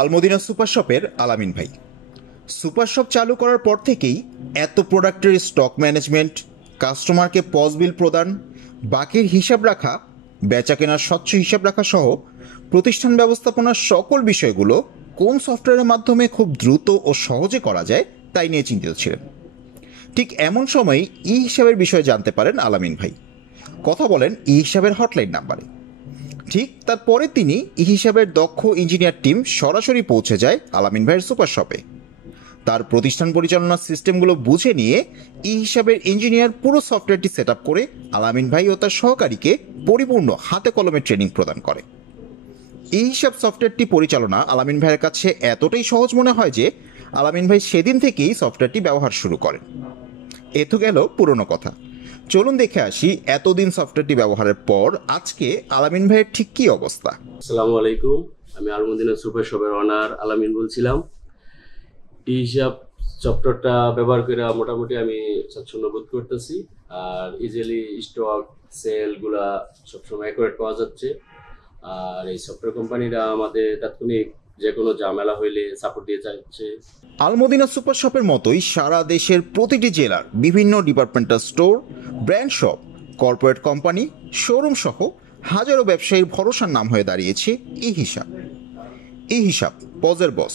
Al Madina super শপের আলামিন ভাই। সুপার শপ চালু করার পর থেকেই এত প্রোডাক্টের স্টক ম্যানেজমেন্ট, কাস্টমারকে পজ বিল প্রদান, বাকির হিসাব রাখা, বেচা কেনার স্বচ্ছ হিসাব রাখা সহ প্রতিষ্ঠান ব্যবস্থাপনার সকল বিষয়গুলো কোন সফটওয়্যারের মাধ্যমে খুব দ্রুত ও সহজে করা যায় তাই নিয়ে চিন্তিত ছিলেন। ঠিক এমন সময় ই হিসাবের বিষয়ে জানতে পারেন আলামিন ভাই। কথা বলেন ই হিসাবের হটলাইন নাম্বারে। ঠিক তারপরে তিনি ই হিসাবের দক্ষ ইঞ্জিনিয়ার টিম সরাসরি পৌঁছে যায় আলামিন ভাইয়ের সুপার শপে। তার প্রতিষ্ঠান পরিচালনার সিস্টেমগুলো বুঝে নিয়ে ই হিসাবের ইঞ্জিনিয়ার পুরো সফটওয়্যারটি সেট আপ করে আলামিন ভাই ও তার সহকারীকে পরিপূর্ণ হাতে কলমে ট্রেনিং প্রদান করে। ই হিসাব সফটওয়্যারটি পরিচালনা আলামিন ভাইয়ের কাছে এতটাই সহজ মনে হয় যে আলামিন ভাই সেদিন থেকেই সফটওয়্যারটি ব্যবহার শুরু করেন। এ তো গেল পুরনো কথা, চলুন দেখে আসি এতদিন সফটওয়্যারটি ব্যবহারের পর আজকে আলামিন ভাইয়ের ঠিক কি অবস্থা। আসসালামু আলাইকুম, আমি আলমদিনা সুপার শপের অনার আলামিন বলছিলাম। ই হিসাব সফটওয়্যারটা ব্যবহার করে মোটামুটি আমি স্বাচ্ছন্দ্য বোধ করতেছি, আর ইজিলি স্টক সেলগুলা সবসময় অ্যাকুরেট পাওয়া যাচ্ছে। আর এই সফটওয়্যার কোম্পানিরা আমাদের তাৎক্ষণিক যে কোনো ঝামেলা হইলে সাপোর্ট দিয়ে যাচ্ছে। আলমদিনা সুপার শপের মতোই সারা দেশের প্রতিটি জেলার বিভিন্ন departmental store, brand shop, corporate company, showroom সহ হাজারো ব্যবসায়ীর ভরসার নাম হয়ে দাঁড়িয়েছে ই হিসাব। ই হিসাব পজের বস,